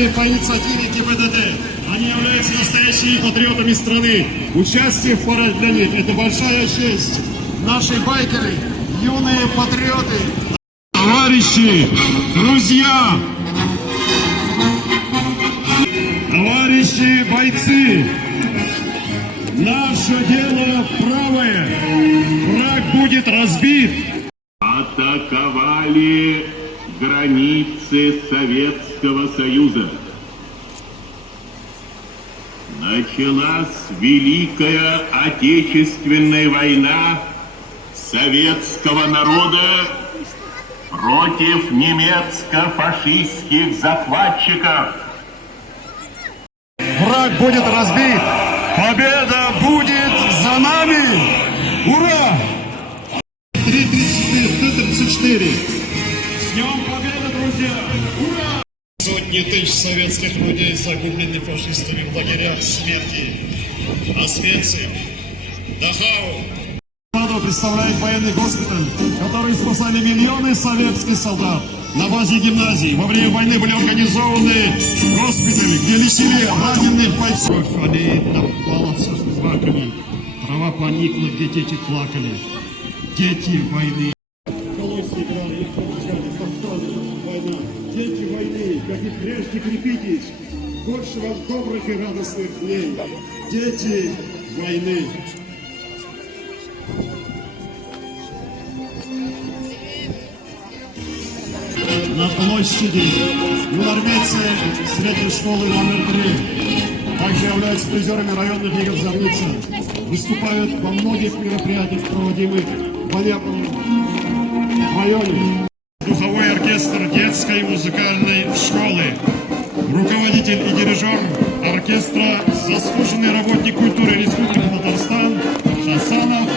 созданы по инициативе ГИБДД. Они являются настоящими патриотами страны. Участие в параде для них – это большая честь. Наши байкеры, юные патриоты, товарищи, друзья, товарищи бойцы, наше дело правое. Враг будет разбит. Атаковали границы Советского Союза. Началась Великая Отечественная война советского народа против немецко-фашистских захватчиков. Враг будет разбит. Победа будет за нами. Ура! 3-34. С Днем Победы, друзья! Ура! Сотни тысяч советских людей загублены фашистами в лагерях смерти. Освенцим, Дахау. Представляет военный госпиталь, который спасали миллионы советских солдат. На базе гимназии во время войны были организованы госпитали, где лечили раненых бойцов. Они напало все зраками. Трава поникла, где дети плакали. Дети войны. Колосья играли, их помогали, повторно война. Дети войны, как и прежде, крепитесь. Больше вам добрых и радостных дней. Дети войны. На площади юнормейцы средней школы номер 3 также являются призерами районных игр «Зорница». Выступают во многих мероприятиях, проводимых в районе. Духовой оркестр детской музыкальной школы. Руководитель и дирижер оркестра, заслуженный работник культуры Республики Татарстан Хасанов